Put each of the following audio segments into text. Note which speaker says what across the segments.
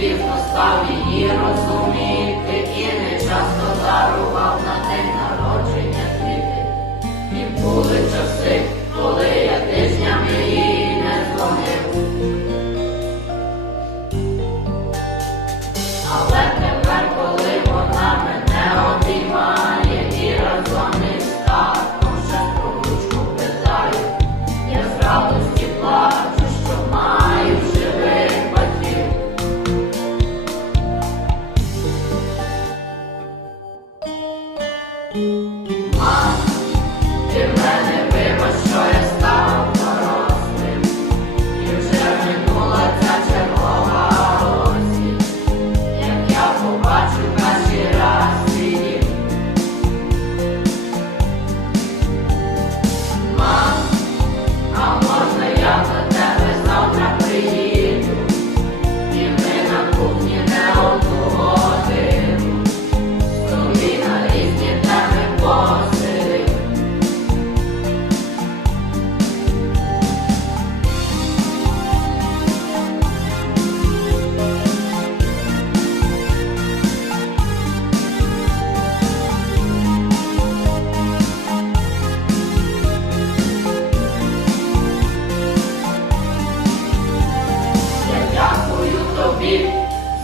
Speaker 1: трохи пізно став її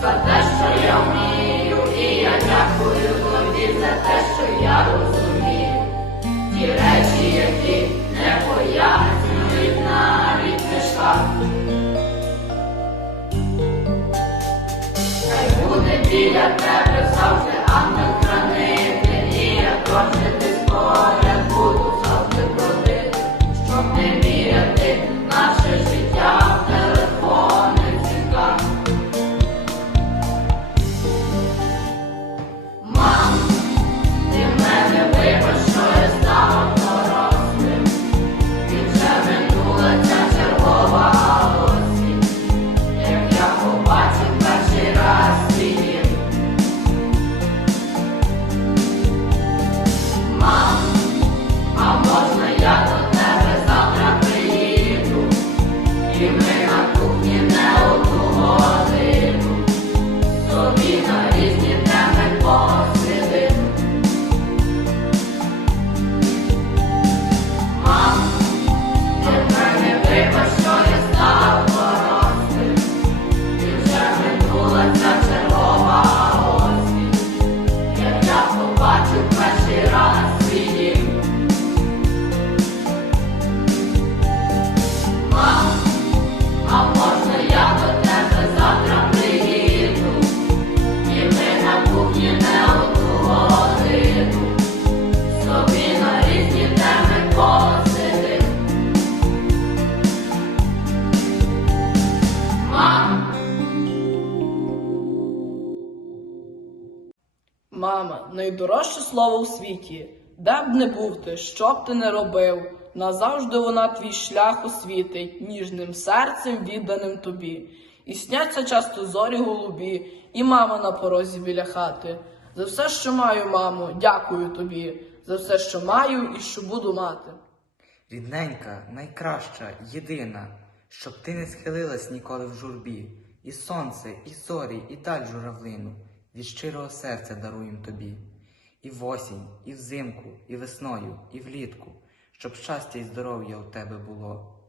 Speaker 1: за те, що я вмію, і я дякую тобі за те, що я розумію. Ті речі, які не пояснюють навіть книжках. Хай буде біля тебе Jesus.
Speaker 2: Мама, найдорожче слово у світі. Де б не був ти, що б ти не робив, назавжди вона твій шлях освітить, ніжним серцем відданим тобі. І сняться часто зорі голубі, і мама на порозі біля хати. За все, що маю, мамо, дякую тобі, за все, що маю і що буду мати.
Speaker 3: Рідненька, найкраща, єдина, щоб ти не схилилась ніколи в журбі, і сонце, і зорі, і даль журавлину від щирого серця даруєм тобі. І в осінь, і взимку, і весною, і влітку, щоб щастя і здоров'я у тебе було.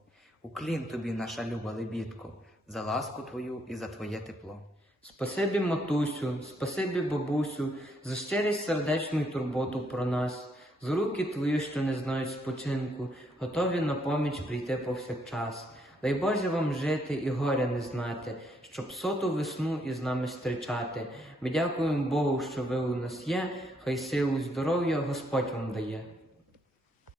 Speaker 3: Уклін тобі, наша люба лебідко, за ласку твою і за твоє тепло.
Speaker 4: Спасибі, матусю, спасибі, бабусю, за щирість сердечну й турботу про нас, з руки твої, що не знають спочинку, готові на поміч прийти повсякчас. Дай Боже вам жити і горя не знати, щоб соту весну із нами зустрічати. Ми дякуємо Богу, що ви у нас є, хай силу здоров'я Господь вам дає.